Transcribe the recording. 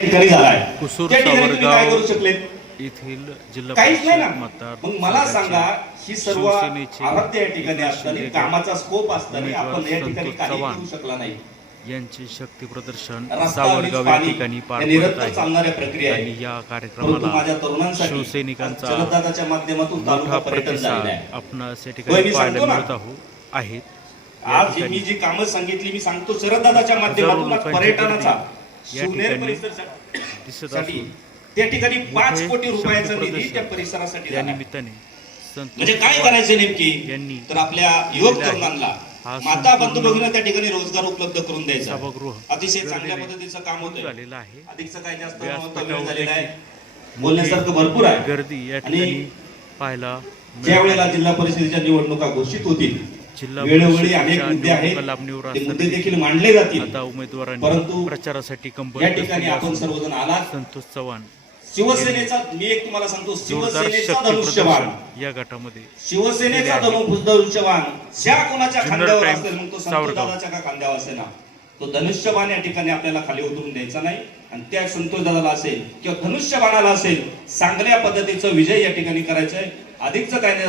ठिकाणी झालाय. कुसूर त्या ठिकाणी तुम्ही काय करू सावरगाव शकले? येथील काहीच नाही ना. मग मला सांगा ही सर्व आराध्य या ठिकाणी असताना कामाचा स्कोप असताना आपण या ठिकाणी काही करू शकला नाही. यांचे शक्ती प्रदर्शन सावरगाव या ठिकाणी पार पडत आहे. आणि या कार्यक्रमाला शिवसैनिकांचा मोठा प्रतिसाद आपणास या ठिकाणी पाहायला. मिळत आहेत. आज मी जी कामं सांगितली मी सांगतो शरददादाच्या माध्यमातून पर्यटनाचा या शिवनेर ठिकाणी परिसर दिसत साठी असून त्या ठिकाणी पाच कोटी रुपयाचा शक्ती निधी त्या प्रदर्शन परिसरासाठी या. निमित्ताने म्हणजे काय करायचं नेमकी? तर आपल्या युवक. तरुणांना माता बंधू भगिनी त्या ठिकाणी रोजगार उपलब्ध करून द्यायचा. सभागृह अतिशय चांगल्या पद्धतीचं काम होतंय. झालेलं आहे. अधिकचं काय जास्त झालेला आहे. बोलण्यासारखं भरपूर आहे. गर्दी या आणि ठिकाणी पाहायला ज्या वेळेला. जिल्हा परिषदेच्या निवडणुका घोषित होतील वेळोवेळी अनेक मुद्दे आहेत. ते मुद्दे देखील मांडले जातील. परंतु प्रचारासाठी या ठिकाणी आपण सर्वजण आलात. संतोष चव्हाण शिवसेनेचा मी एक तुम्हाला सांगतो शिवसेनेचा प्रदर्शन या गटामध्ये शिवसेनेचा केले आहे. धनु धनुष्यबाण ज्या कोणाच्या खांद्यावर असेल मग तो. संतोषदादाच्या का खांद्यावर असेल ना? तो धनुष्यबाण या ठिकाणी आपल्याला खाली उतरून द्यायचा नाही. आणि त्या संतोषदादाला असेल किंवा धनुष्यबाणाला असेल चांगल्या पद्धतीचं विजय या ठिकाणी करायचा आहे. अधिकचं काय नाही